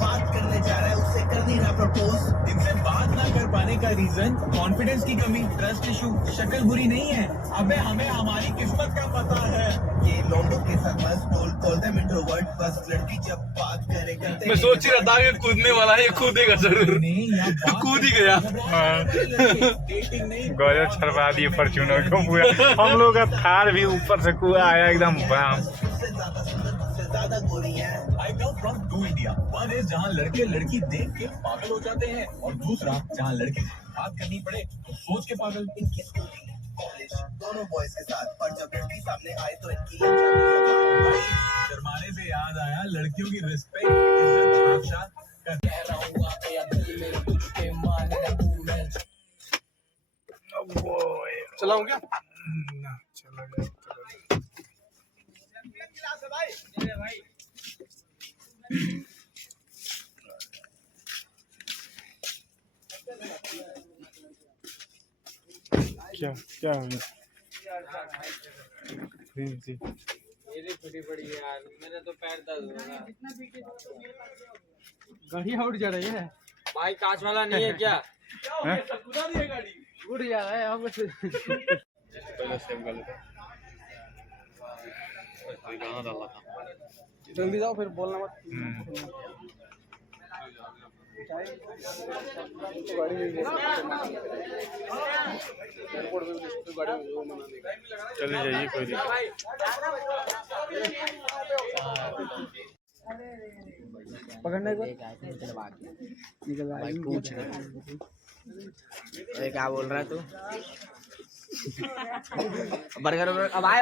बात करने जा रहा है उससे कर नहीं रहा प्रपोज। इनसे बात ना कर पाने का रीजन कॉन्फिडेंस की कमी, ट्रस्ट इशू, शक्ल बुरी नहीं है। अबे हमें हमारी किस्मत का पता है। ये लोगों के साथ मस्त कॉल देम इंट्रोवर्ट, बस लड़की जब बात करे करते। मैं सोच ही रहा था कि कूदने वाला है, ये कूदेगा जरूर। कूद ही गया। गौरव छरवा दिए फॉर्च्यूनर को पूरा। हम लोग का थार भी ऊपर से कुआ आया एकदम बाम। ज्यादा गोरी है। I come from two India. One is जहाँ लड़के लड़की देख के पागल हो जाते हैं और दूसरा जहाँ लड़के बात करनी पड़े तो सोच के पागल। इनकी स्कूलिंग कॉलेज दोनों बॉयज के साथ, पर जब लड़की सामने आए तो इनकी शर्माने से याद आया, लड़कियों की रिस्पेक्ट इज्जत सुरक्षा कर रहा हूँ। चलाऊं क्या? क्या क्या हो गया? मेरी फटी पड़ी है यार, मेरा तो पैर दर्द हो रहा है। गाड़ी उड़ जा रही है भाई, कांच वाला नहीं है क्या? उड़ जा रहा है हम। पहले सेव कर लेते हैं। गाना डाला था। जल्दी जाओ फिर बोलना मत। गाड़ी में एयरपोर्ट में गाड़ी में वो मना देगा। चले जाइए, कोई दिक्कत। पकड़ने को निकल भाई पूछ क्या बोल रहा है तू? बर्गर अब आए